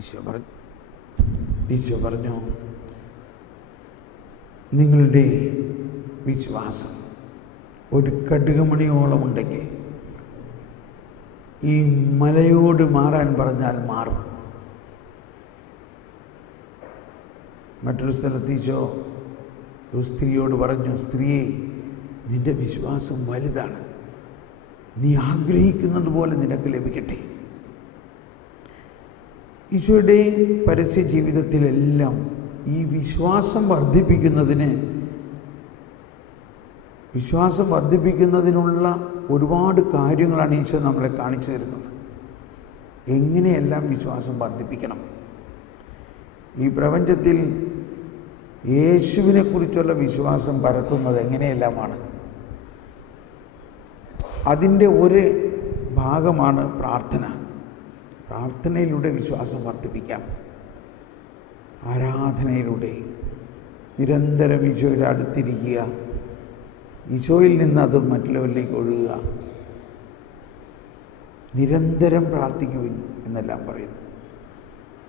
ഈശോ പറഞ്ഞു, നിങ്ങളുടെ വിശ്വാസം ഒരു കടുകുമണിയോളം ഉണ്ടെങ്കിൽ ഈ മലയോട് മാറാൻ പറഞ്ഞാൽ മാറും. മറ്റൊരു സ്ഥലത്ത് ഈശോ ഒരു സ്ത്രീയോട് പറഞ്ഞു, സ്ത്രീയെ, നിന്റെ വിശ്വാസം വലുതാണ്, നീ ആഗ്രഹിക്കുന്നത് പോലെ നിനക്ക് ലഭിക്കട്ടെ. ഈശോയുടെ പരസ്യ ജീവിതത്തിലെല്ലാം ഈ വിശ്വാസം വർദ്ധിപ്പിക്കുന്നതിനുള്ള ഒരുപാട് കാര്യങ്ങളാണ് ഈശോ നമ്മളെ കാണിച്ചു തരുന്നത്. എങ്ങനെയെല്ലാം വിശ്വാസം വർദ്ധിപ്പിക്കണം. ഈ പ്രപഞ്ചത്തിൽ യേശുവിനെക്കുറിച്ചുള്ള വിശ്വാസം പരത്തുന്നത് എങ്ങനെയെല്ലാമാണ്. അതിൻ്റെ ഒരു ഭാഗമാണ് പ്രാർത്ഥന. പ്രാർത്ഥനയിലൂടെ വിശ്വാസം വർദ്ധിപ്പിക്കാം. ആരാധനയിലൂടെ നിരന്തരം ഈശോയുടെ അടുത്തിരിക്കുക, ഈശോയിൽ നിന്ന് അത് മറ്റുള്ളവരിലേക്ക് ഒഴുകുക, നിരന്തരം പ്രാർത്ഥിക്കുവിൻ എന്നെല്ലാം പറയുന്നു.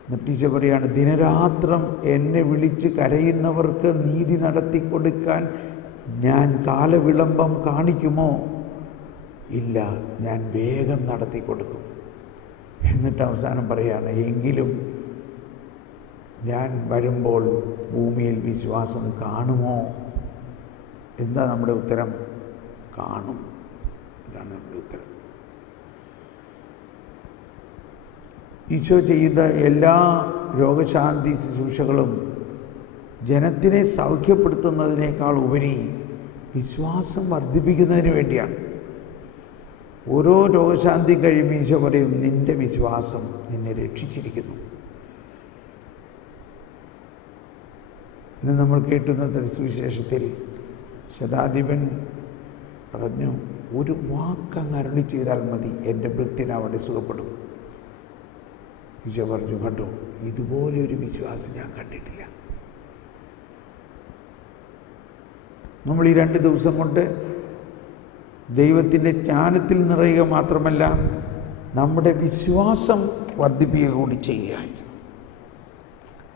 എന്നിട്ട് ഈശോ പറയാണ്, ദിനരാത്രം എന്നെ വിളിച്ച് കരയുന്നവർക്ക് നീതി നടത്തി കൊടുക്കാൻ ഞാൻ കാലവിളംബം കാണിക്കുമോ? ഇല്ല, ഞാൻ വേഗം നടത്തി കൊടുക്കും. എന്നിട്ട് അവസാനം പറയാണ്, എങ്കിലും ഞാൻ വരുമ്പോൾ ഭൂമിയിൽ വിശ്വാസം കാണുമോ? എന്താ നമ്മുടെ ഉത്തരം? കാണും. ഇതാണ് നമ്മുടെ ഉത്തരം. ഈശോ ചെയ്ത എല്ലാ രോഗശാന്തി ശുശ്രൂഷകളും ജനത്തിനെ സൗഖ്യപ്പെടുത്തുന്നതിനേക്കാൾ ഉപരി വിശ്വാസം വർദ്ധിപ്പിക്കുന്നതിന് വേണ്ടിയാണ്. ഓരോ രോഗശാന്തി കഴിയുമ്പോൾ ഈശോ പറയും, നിൻ്റെ വിശ്വാസം നിന്നെ രക്ഷിച്ചിരിക്കുന്നു. ഇന്ന് നമ്മൾ കേട്ടുന്ന സുവിശേഷത്തിൽ ശതാധിപൻ പറഞ്ഞു, ഒരു വാക്കങ്ങ് അരുളി ചെയ്താൽ മതി, എൻ്റെ വൃത്തിന് അവിടെ സുഖപ്പെടും. ഈശോ പറഞ്ഞു, കണ്ടോ, ഇതുപോലെ ഒരു വിശ്വാസം ഞാൻ കണ്ടിട്ടില്ല. നമ്മൾ ഈ 2 ദിവസം കൊണ്ട് ദൈവത്തിൻ്റെ ജ്ഞാനത്തിൽ നിറയുക മാത്രമല്ല, നമ്മുടെ വിശ്വാസം വർദ്ധിപ്പിക്കുക കൂടി ചെയ്യുകയായിരുന്നു.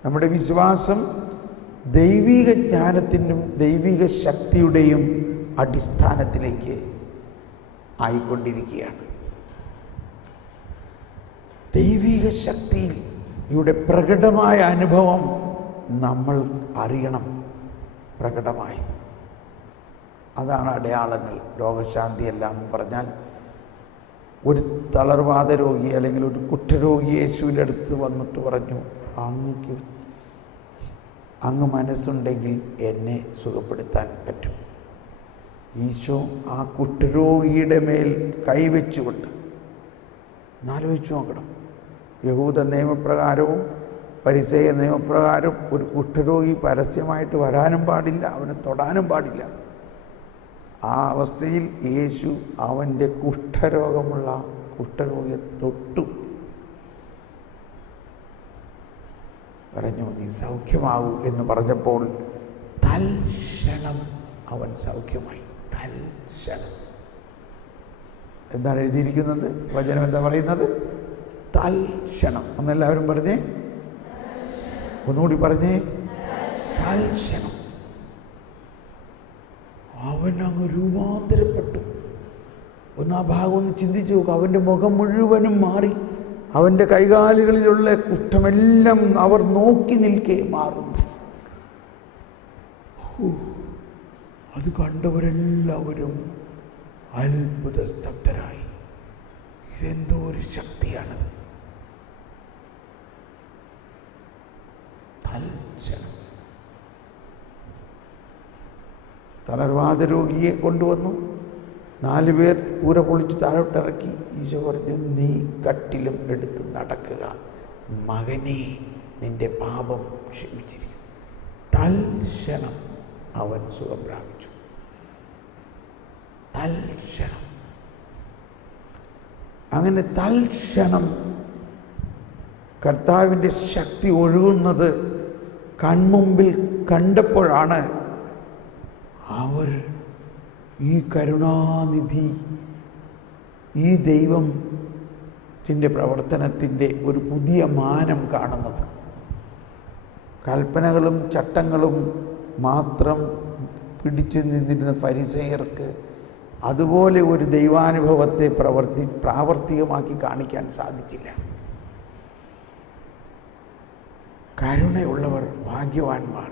നമ്മുടെ വിശ്വാസം ദൈവിക ജ്ഞാനത്തിൻ്റെയും ദൈവിക ശക്തിയുടെയും അടിസ്ഥാനത്തിലേക്ക് ആയിക്കൊണ്ടിരിക്കുകയാണ്. ദൈവിക ശക്തിയുടെ പ്രകടമായ അനുഭവം നമ്മൾ അറിയണം. പ്രകടമായി അതാണ് അടയാളങ്ങൾ. രോഗശാന്തിയെല്ലാം പറഞ്ഞാൽ ഒരു തളർവാദ രോഗി അല്ലെങ്കിൽ ഒരു കുഷ്ഠരോഗി യേശുവിൻ്റെ അടുത്ത് വന്നിട്ട് പറഞ്ഞു, അങ്ങ് മനസ്സുണ്ടെങ്കിൽ എന്നെ സുഖപ്പെടുത്താൻ പറ്റും. ഈശോ ആ കുഷ്ഠരോഗിയുടെ മേൽ കൈവച്ചുകൊണ്ട്, എന്നാലോചിച്ച് നോക്കണം, യഹൂദ നിയമപ്രകാരവും പരിസേയ നിയമപ്രകാരം ഒരു കുഷ്ഠരോഗി പരസ്യമായിട്ട് വരാനും പാടില്ല, അവനെ തൊടാനും പാടില്ല. ആ അവസ്ഥയിൽ യേശു അവൻ്റെ കുഷ്ഠരോഗമുള്ള കുഷ്ഠരോഗിയെ തൊട്ടു. പറഞ്ഞു, നീ സൗഖ്യമാകൂ എന്ന് പറഞ്ഞപ്പോൾ തൽക്ഷണം അവൻ സൗഖ്യമായി. തൽക്ഷണം. എന്താണ് എഴുതിയിരിക്കുന്നത്? വചനം എന്താ പറയുന്നത്? തൽക്ഷണം. ഒന്നെല്ലാവരും പറഞ്ഞേ, ഒന്നുകൂടി പറഞ്ഞേ, തൽക്ഷണം. അവനങ്ങ് രൂപാന്തരപ്പെട്ടു. ഒന്ന് ആ ഭാഗം ഒന്ന് ചിന്തിച്ചു നോക്കുക. അവൻ്റെ മുഖം മുഴുവനും മാറി. അവൻ്റെ കൈകാലുകളിലുള്ള കുഷ്ഠമെല്ലാം അവർ നോക്കി നിൽക്കെ മാറുന്നു. അത് കണ്ടവരെല്ലാവരും അത്ഭുത സ്തബ്ധരായി. ഇതെന്തോ ഒരു ശക്തിയാണത്. തൽക്ഷണം. തളർവാദ രോഗിയെ കൊണ്ടുവന്നു. 4 പേർ കൂര പൊളിച്ച് താഴോട്ടിറക്കി. ഈശോ പറഞ്ഞു, നീ കട്ടിലും എടുത്ത് നടക്കുക, മകനെ, നിന്റെ പാപം ക്ഷമിച്ചിരിക്കും. തൽക്ഷണം അവൻ സുഖം പ്രാപിച്ചു. തൽക്ഷണം. അങ്ങനെ തൽക്ഷണം കർത്താവിൻ്റെ ശക്തി ഒഴുകുന്നത് കൺമുമ്പിൽ കണ്ടപ്പോഴാണ് അവർ ഈ കരുണാനിധി, ഈ ദൈവം പ്രവർത്തനത്തിൻ്റെ ഒരു പുതിയ മാനം കാണുന്നത്. കൽപ്പനകളും ചട്ടങ്ങളും മാത്രം പിടിച്ചു നിന്നിരുന്ന ഫരിസേയർക്ക് അതുപോലെ ഒരു ദൈവാനുഭവത്തെ പ്രാവർത്തികമാക്കി കാണിക്കാൻ സാധിച്ചില്ല. കരുണയുള്ളവർ ഭാഗ്യവാന്മാർ.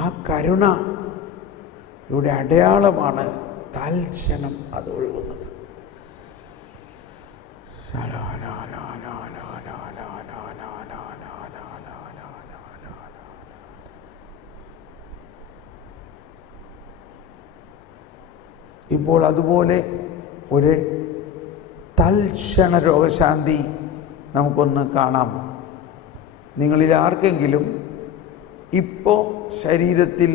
ആ കരുണയുടെ അടയാളമാണ് തൽക്ഷണം അത് ഒഴുകുന്നത്. ഇപ്പോൾ അതുപോലെ ഒരു തൽക്ഷണ രോഗശാന്തി നമുക്കൊന്ന് കാണാം. നിങ്ങളിൽ ആർക്കെങ്കിലും ഇപ്പോൾ ശരീരത്തിൽ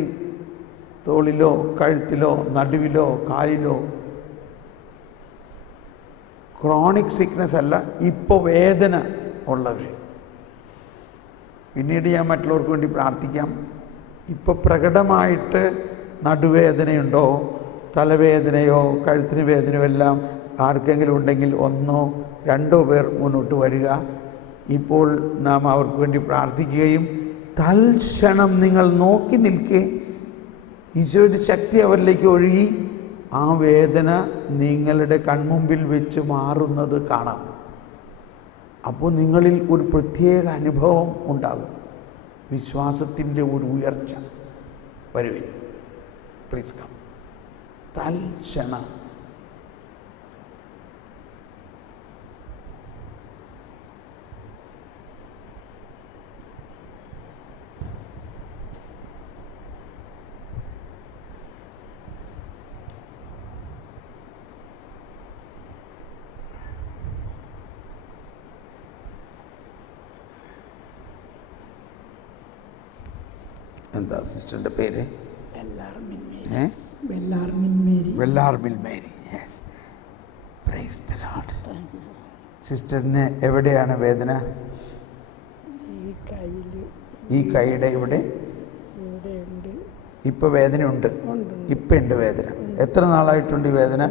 തോളിലോ കഴുത്തിലോ നടുവിലോ കാലിലോ ക്രോണിക് സിക്നസ് അല്ല, ഇപ്പോൾ വേദന ഉള്ളവർ, പിന്നീട് ഞാൻ മറ്റുള്ളവർക്ക് വേണ്ടി പ്രാർത്ഥിക്കാം. ഇപ്പോൾ പ്രകടമായിട്ട് നടുവേദനയുണ്ടോ, തലവേദനയോ കഴുത്തിന് വേദനയോ എല്ലാം ആർക്കെങ്കിലും ഉണ്ടെങ്കിൽ 1 2 പേർ മുന്നോട്ട് വരിക. ഇപ്പോൾ നാം അവർക്ക് വേണ്ടി പ്രാർത്ഥിക്കുകയും തൽക്ഷണം നിങ്ങൾ നോക്കി നിൽക്കേ ഈശോയുടെ ശക്തി അവരിലേക്ക് ഒഴുകി ആ വേദന നിങ്ങളുടെ കൺമുമ്പിൽ വെച്ച് മാറുന്നത് കാണാം. അപ്പോൾ നിങ്ങളിൽ ഒരു പ്രത്യേക അനുഭവം ഉണ്ടാകും, വിശ്വാസത്തിൻ്റെ ഒരു ഉയർച്ച. വരുവിൻ, പ്ലീസ് കം. തൽക്ഷണം എന്താ സിസ്റ്ററിൻ്റെ പേര്? വെള്ളാർമിൽ Mary. Yes, praise the Lord. സിസ്റ്ററിന് എവിടെയാണ് വേദന? ഈ കൈയുടെ ഇവിടെ ഇപ്പൊ വേദനയുണ്ട്. ഇപ്പം ഉണ്ട് വേദന. എത്ര നാളായിട്ടുണ്ട് ഈ വേദന?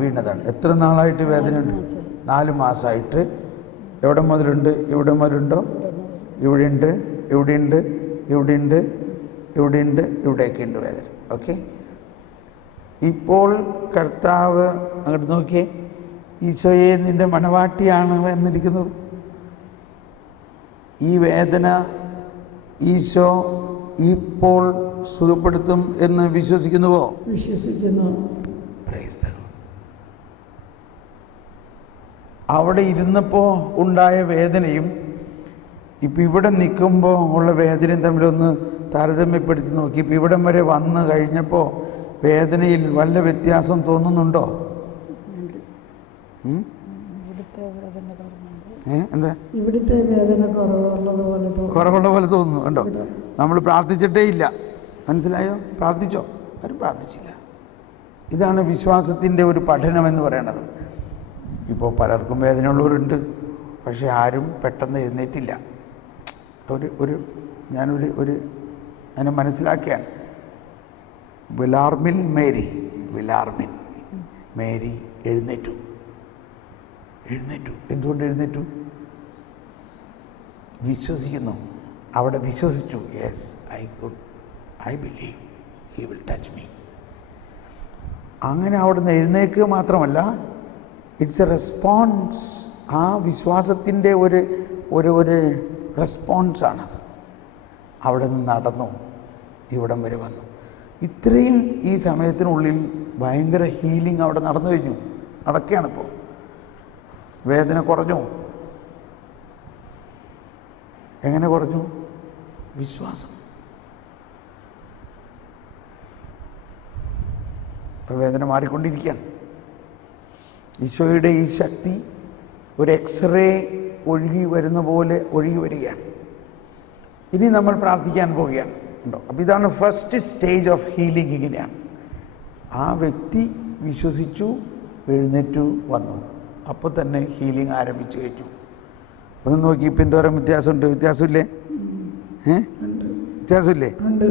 വീണതാണ്. എത്ര നാളായിട്ട് വേദനയുണ്ട്? 4 മാസമായിട്ട്. എവിടെ മുതലുണ്ട്? ഇവിടെ മുതലുണ്ടോ? ഇവിടെയുണ്ട്, ഇവിടെയുണ്ട്, ഇവിടെയുണ്ട്, ഇവിടെയുണ്ട്, ഇവിടെയൊക്കെ ഉണ്ട് വേദന. ഓക്കെ, ഇപ്പോൾ കർത്താവ് അങ്ങോട്ട് നോക്കിയേ, ഈശോയെ നിൻ്റെ മണവാട്ടിയാണ് എന്നിരിക്കുന്നത്. ഈ വേദന ഈശോ ഇപ്പോൾ സുഖപ്പെടുത്തും എന്ന് വിശ്വസിക്കുന്നുവോ? വിശ്വസിക്കുന്നു. അവിടെ ഇരുന്നപ്പോൾ ഉണ്ടായ വേദനയും ഇപ്പം ഇവിടെ നിൽക്കുമ്പോൾ ഉള്ള വേദനയും തമ്മിലൊന്ന് താരതമ്യപ്പെടുത്തി നോക്കി. ഇപ്പം ഇവിടം വരെ വന്ന് കഴിഞ്ഞപ്പോൾ വേദനയിൽ വല്ല വ്യത്യാസം തോന്നുന്നുണ്ടോ? എന്താ ഇവിടുത്തെ വേദന കുറവുള്ള പോലെ തോന്നുന്നു. കണ്ടോ, നമ്മൾ പ്രാർത്ഥിച്ചിട്ടേ ഇല്ല. മനസ്സിലായോ? പ്രാർത്ഥിച്ചോ? ആരും പ്രാർത്ഥിച്ചില്ല. ഇതാണ് വിശ്വാസത്തിൻ്റെ ഒരു പഠനമെന്ന് പറയണത്. ഇപ്പോൾ പലർക്കും വേദനയുള്ളവരുണ്ട്, പക്ഷെ ആരും പെട്ടെന്ന് എഴുന്നേറ്റില്ല. ഞാനൊരു അതിനെ മനസ്സിലാക്കിയാണ്. വിലാർമിൽ മേരി എഴുന്നേറ്റു. എന്തുകൊണ്ട് എഴുന്നേറ്റു? വിശ്വസിക്കുന്നു. അവിടെ വിശ്വസിച്ചു. Yes, I believe he will touch me. അങ്ങനെ അവിടുന്ന് എഴുന്നേൽക്കുക മാത്രമല്ല, ഇറ്റ്സ് എ റെസ്പോൺസ്. ആ വിശ്വാസത്തിൻ്റെ ഒരു റെസ്പോൺസാണത്. അവിടെ നിന്ന് നടന്നു ഇവിടം വരെ വന്നു. ഇത്രയും ഈ സമയത്തിനുള്ളിൽ ഭയങ്കര ഹീലിംഗ് അവിടെ നടന്നു കഴിഞ്ഞു, നടക്കുകയാണിപ്പോൾ. വേദന കുറഞ്ഞു. എങ്ങനെ കുറഞ്ഞു? വിശ്വാസം. ഇപ്പോൾ വേദന മാറിക്കൊണ്ടിരിക്കുകയാണ്. ഈശോയുടെ ഈ ശക്തി ഒരു എക്സ്റേ ഒഴുകി വരുന്ന പോലെ ഒഴുകി വരികയാണ്. ഇനി നമ്മൾ പ്രാർത്ഥിക്കാൻ പോവുകയാണ്. ഉണ്ടോ? അപ്പോൾ ഇതാണ് ഫസ്റ്റ് സ്റ്റേജ് ഓഫ് ഹീലിംഗ്. ഇങ്ങനെയാണ്. ആ വ്യക്തി വിശ്വസിച്ചു, എഴുന്നേറ്റു വന്നു. അപ്പോൾ തന്നെ ഹീലിംഗ് ആരംഭിച്ചു കഴിഞ്ഞു. ഒന്ന് നോക്കി, ഇപ്പം എന്തോരം വ്യത്യാസമുണ്ട്? വ്യത്യാസമില്ലേ? വ്യത്യാസമില്ലേ? ഉണ്ടോ?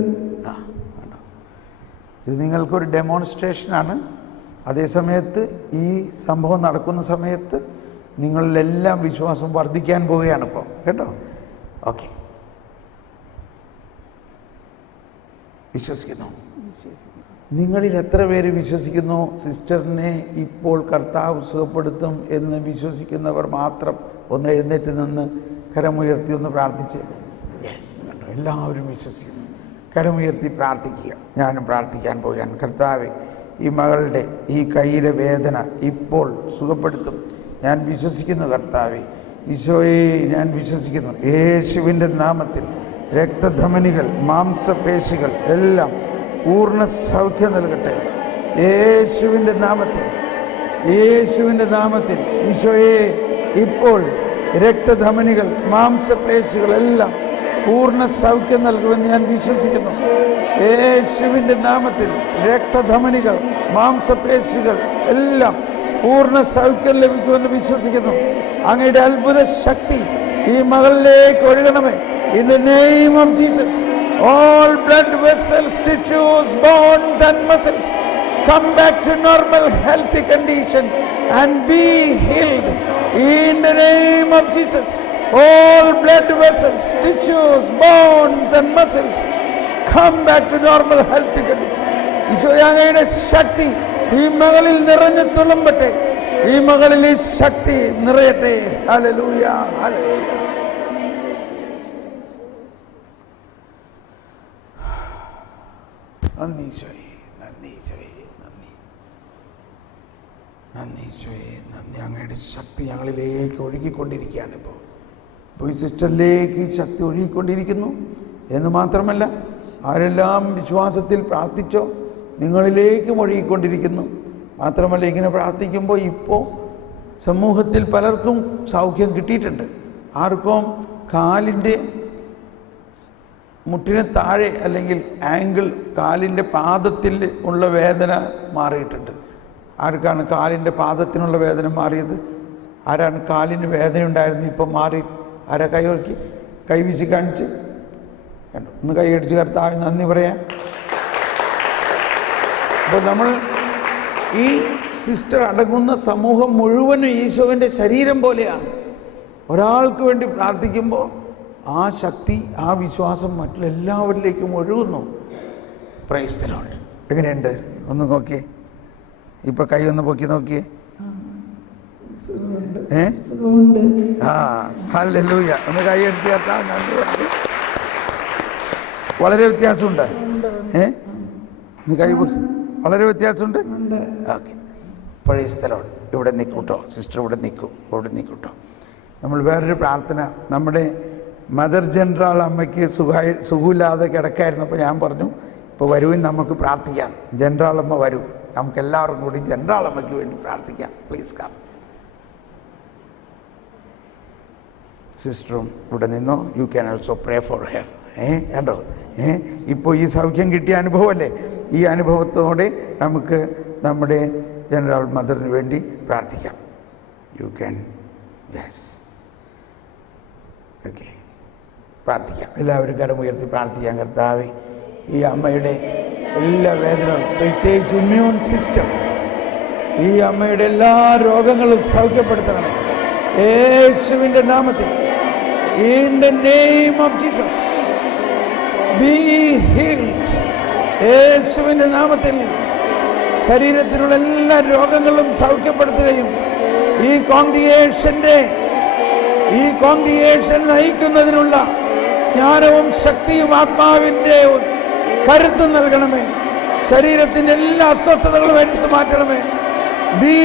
ഇത് നിങ്ങൾക്കൊരു ഡെമോൺസ്ട്രേഷനാണ്. അതേസമയത്ത് ഈ സംഭവം നടക്കുന്ന സമയത്ത് നിങ്ങളിലെല്ലാം വിശ്വാസം വർദ്ധിക്കാൻ പോവുകയാണ് ഇപ്പോൾ, കേട്ടോ. ഓക്കെ, വിശ്വസിക്കുന്നു? നിങ്ങളിൽ എത്ര പേര് വിശ്വസിക്കുന്നു സിസ്റ്ററിനെ ഇപ്പോൾ കർത്താവ് സുഖപ്പെടുത്തും എന്ന് വിശ്വസിക്കുന്നവർ മാത്രം ഒന്ന് എഴുന്നേറ്റ് നിന്ന് കരമുയർത്തി ഒന്ന് പ്രാർത്ഥിച്ച്. യെസ്, കണ്ടോ, എല്ലാവരും വിശ്വസിക്കുന്നു. കരമുയർത്തി പ്രാർത്ഥിക്കുക. ഞാനും പ്രാർത്ഥിക്കാൻ പോവുകയാണ്. കർത്താവേ, ഈ മകളുടെ ഈ കയ്യിലെ വേദന ഇപ്പോൾ സുഖപ്പെടുത്തും ഞാൻ വിശ്വസിക്കുന്നു. കർത്താവേ, ഈശോയെ, ഞാൻ വിശ്വസിക്കുന്നു. യേശുവിൻ്റെ നാമത്തിൽ രക്തധമനികൾ, മാംസപേശികൾ എല്ലാം പൂർണ്ണ സൗഖ്യം നൽകട്ടെ. യേശുവിൻ്റെ നാമത്തിൽ, യേശുവിൻ്റെ നാമത്തിൽ ഈശോയെ, ഇപ്പോൾ രക്തധമനികൾ, മാംസപേശികളെല്ലാം പൂർണ്ണ സൗഖ്യം നൽകുമെന്ന് ഞാൻ വിശ്വസിക്കുന്നു. യേശുവിൻ്റെ നാമത്തിൽ രക്തധമനികൾ, മാംസപേശികൾ എല്ലാം പൂർണ്ണ സൗഖ്യം ലഭിക്കുമെന്ന് വിശ്വസിക്കുന്നു. അങ്ങയുടെ അത്ഭുത ശക്തി ഈ മകളിലേക്ക് ഒഴുകണമേ. In the name of Jesus, all blood vessels, tissues, bones and muscles come back to normal healthy condition and be healed. In the name of Jesus, all blood vessels, tissues, bones and muscles come back to normal healthy condition. ഈശോയുടെ ശക്തി ഈ മകളിൽ നിറഞ്ഞു തുളുമ്പട്ടെ. ഈ മകളിൽ ഈ ശക്തി നിറയട്ടെ. Hallelujah, hallelujah. നന്ദി ഈശോയെ, നന്ദി ഈശോയെ, നന്ദി, നന്ദി ഈശോയെ, നന്ദി. അങ്ങയുടെ ശക്തി ഞങ്ങളിലേക്ക് ഒഴുകിക്കൊണ്ടിരിക്കുകയാണ്. ഇപ്പോൾ ഈ സിസ്റ്ററിലേക്ക് ഈ ശക്തി ഒഴുകിക്കൊണ്ടിരിക്കുന്നു എന്ന് മാത്രമല്ല, ആരെല്ലാം വിശ്വാസത്തിൽ പ്രാർത്ഥിച്ചോ നിങ്ങളിലേക്കും ഒഴുകിക്കൊണ്ടിരിക്കുന്നു. മാത്രമല്ല, ഇങ്ങനെ പ്രാർത്ഥിക്കുമ്പോൾ ഇപ്പോൾ സമൂഹത്തിൽ പലർക്കും സൗഖ്യം കിട്ടിയിട്ടുണ്ട്. ആർക്കും കാലിൻ്റെ മുട്ടിന് താഴെ അല്ലെങ്കിൽ ആംഗിൾ, കാലിൻ്റെ പാദത്തിൽ ഉള്ള വേദന മാറിയിട്ടുണ്ട്. ആർക്കാണ് കാലിൻ്റെ പാദത്തിനുള്ള വേദന മാറിയത്? ആരാണ് കാലിന് വേദന ഉണ്ടായിരുന്നു ഇപ്പം മാറി? ആരാ കൈ വീശി കാണിച്ച് കണ്ടു? ഒന്ന് കൈയടിച്ച് കർത്താവിന് നന്ദി പറയാം. അപ്പോൾ നമ്മൾ ഈ സിസ്റ്റർ അടങ്ങുന്ന സമൂഹം മുഴുവനും ഈശോവിൻ്റെ ശരീരം പോലെയാണ്. ഒരാൾക്ക് വേണ്ടി പ്രാർത്ഥിക്കുമ്പോൾ ആ ശക്തി, ആ വിശ്വാസം മറ്റുള്ളെല്ലാവരിലേക്കും ഒഴുകുന്നു. Price the Lord. എങ്ങനെയുണ്ട്? ഒന്ന് നോക്കിയേ, ഇപ്പം കൈ ഒന്ന് പൊക്കി നോക്കിയേ. ഹല്ലേലൂയ. ഒന്ന് കൈ അടിച്ച് കേട്ടാ. വളരെ വ്യത്യാസമുണ്ട്. ഒന്ന് കൈ വളരെ വ്യത്യാസമുണ്ട്. Okay, price the Lord. ഇവിടെ നിൽക്കൂട്ടോ സിസ്റ്റർ, ഇവിടെ നിൽക്കൂട്ടോ. നമ്മൾ വേറൊരു പ്രാർത്ഥന, നമ്മുടെ മദർ ജനറൽ അമ്മയ്ക്ക് സുഖമില്ലാതെ കിടക്കായിരുന്നു. അപ്പോൾ ഞാൻ പറഞ്ഞു, ഇപ്പോൾ വരുവിൻ നമുക്ക് പ്രാർത്ഥിക്കാം. ജനറൽ അമ്മ വരൂ, നമുക്ക് എല്ലാവർക്കും കൂടി ജനറൽ അമ്മയ്ക്ക് വേണ്ടി പ്രാർത്ഥിക്കാം. Please come. സിസ്റ്ററും ഇവിടെ നിന്നോ. You can also pray for her. കണ്ടോ, ഇപ്പോൾ ഈ സൗഖ്യം കിട്ടിയ അനുഭവമല്ലേ? ഈ അനുഭവത്തോടെ നമുക്ക് നമ്മുടെ ജനറൽ മദറിന് വേണ്ടി പ്രാർത്ഥിക്കാം. You can. യെസ്, ഓക്കെ, പ്രാർത്ഥിക്കാം. എല്ലാവരും കരമുയർത്തി പ്രാർത്ഥിക്കാം. കർത്താവേ, ഈ അമ്മയുടെ എല്ലാ വേദനകളും, പ്രത്യേകിച്ച് ഇമ്മ്യൂൺ സിസ്റ്റം, ഈ അമ്മയുടെ എല്ലാ രോഗങ്ങളും സൗഖ്യപ്പെടുത്തണം യേശുവിൻ്റെ നാമത്തിൽ. In the name of Jesus, be healed. യേശുവിൻ്റെ നാമത്തിൽ ശരീരത്തിലുള്ള എല്ലാ രോഗങ്ങളും സൗഖ്യപ്പെടുത്തുകയും ഈ കോൺഗ്രിഗേഷൻ നയിക്കുന്നതിനുള്ള ജ്ഞാനവും ശക്തിയും ആത്മാവിൻ്റെ കരുത്തും നൽകണമേ. ശരീരത്തിൻ്റെ എല്ലാ അസ്വസ്ഥതകളും എടുത്തു മാറ്റണമേ. Be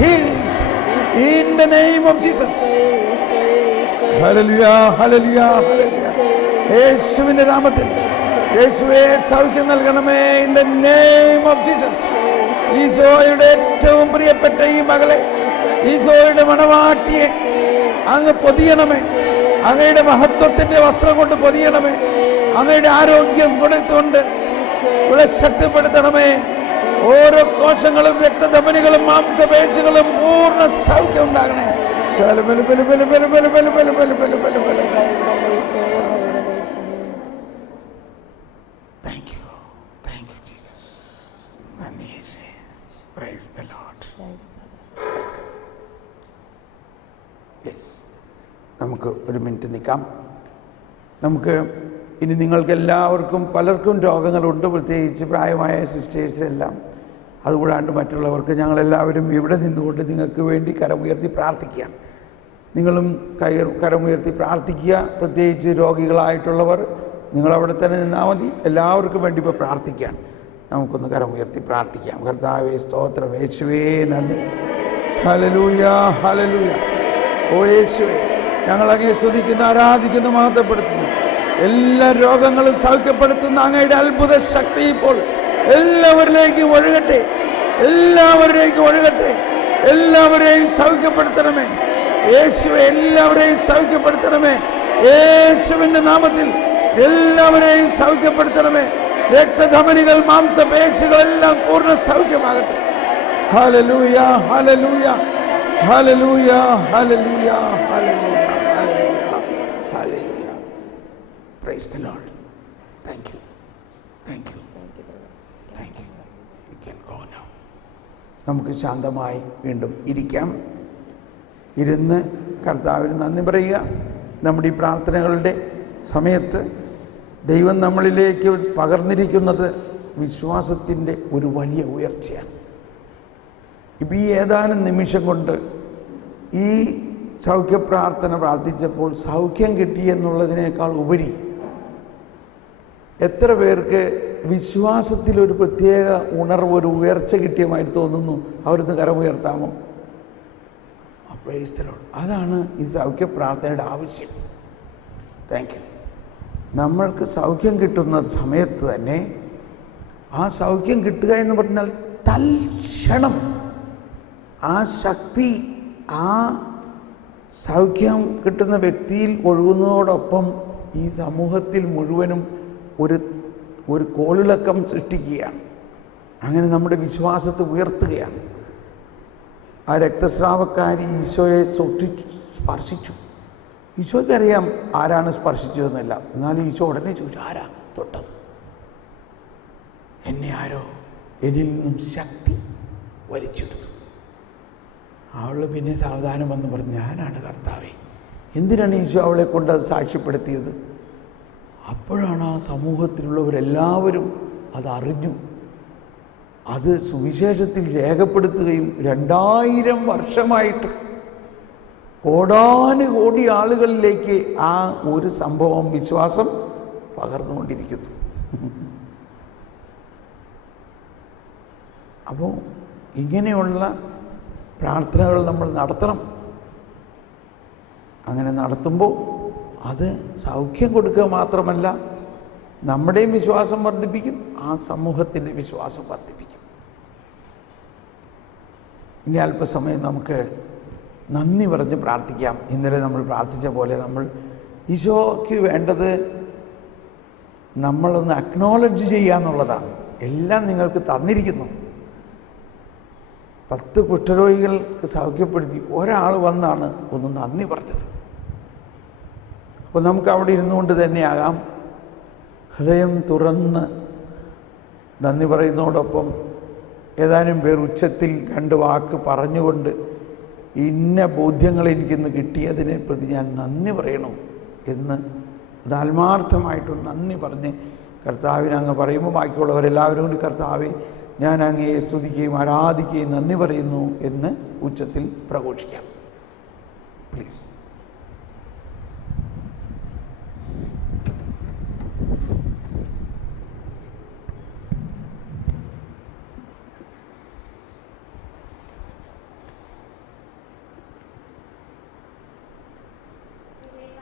healed in the name of Jesus. Hallelujah, hallelujah, hallelujah. യേശുവിൻ്റെ നാമത്തിൽ യേശുവേ സൗഖ്യം നൽകണമേ. In the name of Jesus. ഈശോയുടെ ഏറ്റവും പ്രിയപ്പെട്ട ഈ മകളെ, ഈശോയുടെ മണവാട്ടിയെ അങ്ങ് പൊതിയണമേ. അങ്ങയുടെ മഹത്വത്തിൻ്റെ വസ്ത്രം കൊണ്ട് പൊതിയണമേ. അങ്ങയുടെ ആരോഗ്യം കൊടുത്തുകൊണ്ട് ഇവിടെ ശക്തിപ്പെടുത്തണമേ. ഓരോ കോശങ്ങളും, രക്തധമനികളും, മാംസപേശികളും പൂർണ്ണ സൗഖ്യം ഉണ്ടാകണേ. Thank you, Jesus. Praise the Lord. നമുക്ക് ഒരു മിനിറ്റ് നിൽക്കാം. നമുക്ക് ഇനി നിങ്ങൾക്കെല്ലാവർക്കും പലർക്കും രോഗങ്ങളുണ്ട്, പ്രത്യേകിച്ച് പ്രായമായ സിസ്റ്റേഴ്സിനെല്ലാം. അതുകൂടാണ്ട് മറ്റുള്ളവർക്ക് ഞങ്ങളെല്ലാവരും ഇവിടെ നിന്നുകൊണ്ട് നിങ്ങൾക്ക് വേണ്ടി കരമുയർത്തി പ്രാർത്ഥിക്കുകയാണ്. നിങ്ങളും കരമുയർത്തി പ്രാർത്ഥിക്കുക. പ്രത്യേകിച്ച് രോഗികളായിട്ടുള്ളവർ നിങ്ങളവിടെ തന്നെ നിന്നാൽ മതി. എല്ലാവർക്കും വേണ്ടി ഇപ്പോൾ പ്രാർത്ഥിക്കുകയാണ്. നമുക്കൊന്ന് കരമുയർത്തി പ്രാർത്ഥിക്കാം. കർത്താവേ സ്തോത്രം, യേശുവേ നന്ദി, ഹല്ലേലൂയ ഹല്ലേലൂയ. ഓ യേശുവേ, ഞങ്ങളങ്ങേ സ്തുതിക്കുന്നു, ആരാധിക്കുന്നു, മഹത്വപ്പെടുത്തുന്നു. എല്ലാ രോഗങ്ങളും സൗഖ്യപ്പെടുത്തുന്ന അങ്ങയുടെ അത്ഭുത ശക്തി ഇപ്പോൾ എല്ലാവരിലേക്കും ഒഴുകട്ടെ, എല്ലാവരിലേക്കും ഒഴുകട്ടെ. എല്ലാവരെയും സൗഖ്യപ്പെടുത്തണമേ യേശുവേ, എല്ലാവരെയും സൗഖ്യപ്പെടുത്തണമേ യേശുവിൻ്റെ നാമത്തിൽ. എല്ലാവരെയും സൗഖ്യപ്പെടുത്തണമേ. രക്തധമനികൾ, മാംസപേശികളെല്ലാം പൂർണ്ണ സൗഖ്യമാകട്ടെ. Hallelujah hallelujah hallelujah hallelujah hallelujah hallelujah. Price the Lord. Thank you, thank you, thank you. You can go now. നമുക്ക് ശാന്തമായി വീണ്ടും ഇരിക്കാം. ഇരുന്ന് കർത്താവിന് നന്ദി പറയുക. നമ്മുടെ ഈ പ്രാർത്ഥനകളുടെ സമയത്ത് ദൈവം നമ്മളിലേക്ക് പകർന്നിരിക്കുന്നത് വിശ്വാസത്തിൻ്റെ ഒരു വലിയ ഉയർച്ചയാണ്. ഇപ്പം ഈ ഏതാനും നിമിഷം കൊണ്ട് ഈ സൗഖ്യപ്രാർത്ഥന പ്രാർത്ഥിച്ചപ്പോൾ സൗഖ്യം കിട്ടി എന്നുള്ളതിനേക്കാൾ ഉപരി എത്ര പേർക്ക് വിശ്വാസത്തിലൊരു പ്രത്യേക ഉണർവ്, ഒരു ഉയർച്ച കിട്ടിയമായി തോന്നുന്നു? അവിടുന്ന് കരമുയർത്താമോ? Price the Lord. അതാണ് ഈ സൗഖ്യപ്രാർത്ഥനയുടെ ആവശ്യം. Thank you. നമ്മൾക്ക് സൗഖ്യം കിട്ടുന്ന സമയത്ത് തന്നെ ആ സൗഖ്യം കിട്ടുക എന്ന് പറഞ്ഞാൽ തൽക്ഷണം ആ ശക്തി ആ സൗഖ്യം കിട്ടുന്ന വ്യക്തിയിൽ ഒഴുകുന്നതോടൊപ്പം ഈ സമൂഹത്തിൽ മുഴുവനും ഒരു കോളിളക്കം സൃഷ്ടിക്കുകയാണ്. അങ്ങനെ നമ്മുടെ വിശ്വാസത്തെ ഉയർത്തുകയാണ്. ആ രക്തസ്രാവക്കാരി ഈശോയെ സ്പർശിച്ചു. ഈശോയ്ക്കറിയാം ആരാണ് സ്പർശിച്ചതെന്നല്ല. എന്നാലും ഈശോ ഉടനെ ചോദിച്ചു, ആരാ തൊട്ടത്? എന്നെ ആരോ എന്നിൽ നിന്നും ശക്തി വലിച്ചെടുത്തു. അവൾ പിന്നെ സാവധാനം വന്ന് പറഞ്ഞു, ഞാനാണ് കർത്താവേ. എന്തിനാണ് ഈശോ അവളെ കൊണ്ട് അത് സാക്ഷ്യപ്പെടുത്തിയത്? അപ്പോഴാണ് ആ സമൂഹത്തിലുള്ളവരെല്ലാവരും അതറിഞ്ഞു. അത് സുവിശേഷത്തിൽ രേഖപ്പെടുത്തുകയും 2000 വർഷമായിട്ട് കോടാനുകോടി ആളുകളിലേക്ക് ആ ഒരു സംഭവം, വിശ്വാസം പകർന്നുകൊണ്ടിരിക്കുന്നു. അപ്പോൾ ഇങ്ങനെയുള്ള പ്രാർത്ഥനകൾ നമ്മൾ നടത്തണം. അങ്ങനെ നടത്തുമ്പോൾ അത് സൗഖ്യം കൊടുക്കുക മാത്രമല്ല, നമ്മുടെയും വിശ്വാസം വർദ്ധിപ്പിക്കും, ആ സമൂഹത്തിൻ്റെ വിശ്വാസം വർദ്ധിപ്പിക്കും. ഇനി അല്പസമയം നമുക്ക് നന്ദി പറഞ്ഞ് പ്രാർത്ഥിക്കാം. ഇന്നലെ നമ്മൾ പ്രാർത്ഥിച്ച പോലെ നമ്മൾ ഈശോയ്ക്ക് വേണ്ടത് നമ്മളൊന്ന് അക്നോളജ് ചെയ്യുക എന്നുള്ളതാണ്. എല്ലാം നിങ്ങൾക്ക് തന്നിരിക്കുന്നു. 10 കുഷ്ഠരോഗികൾക്ക് സൗഖ്യപ്പെടുത്തി ഒരാൾ വന്നാണ് ഒന്ന് നന്ദി പറഞ്ഞത്. അപ്പോൾ നമുക്ക് അവിടെ ഇരുന്നുകൊണ്ട് തന്നെയാകാം ഹൃദയം തുറന്ന് നന്ദി പറയുന്നതോടൊപ്പം ഏതാനും പേർ ഉച്ചത്തിൽ 2 വാക്ക് പറഞ്ഞുകൊണ്ട് ഇന്ന ബോധ്യങ്ങൾ എനിക്കിന്ന് കിട്ടിയതിനെ പ്രതി ഞാൻ നന്ദി പറയണം എന്ന് ആത്മാർത്ഥമായിട്ട് നന്ദി പറഞ്ഞ് കർത്താവിനെ അങ്ങ് പറയുമ്പോൾ ബാക്കിയുള്ളവരെല്ലാവരും കൂടി കർത്താവെ ഞാൻ അങ്ങയെ സ്തുതിക്കുകയും ആരാധിക്കുകയും നന്ദി പറയുന്നു എന്ന് ഉച്ചത്തിൽ പ്രഘോഷിക്കാം. പ്ലീസ്.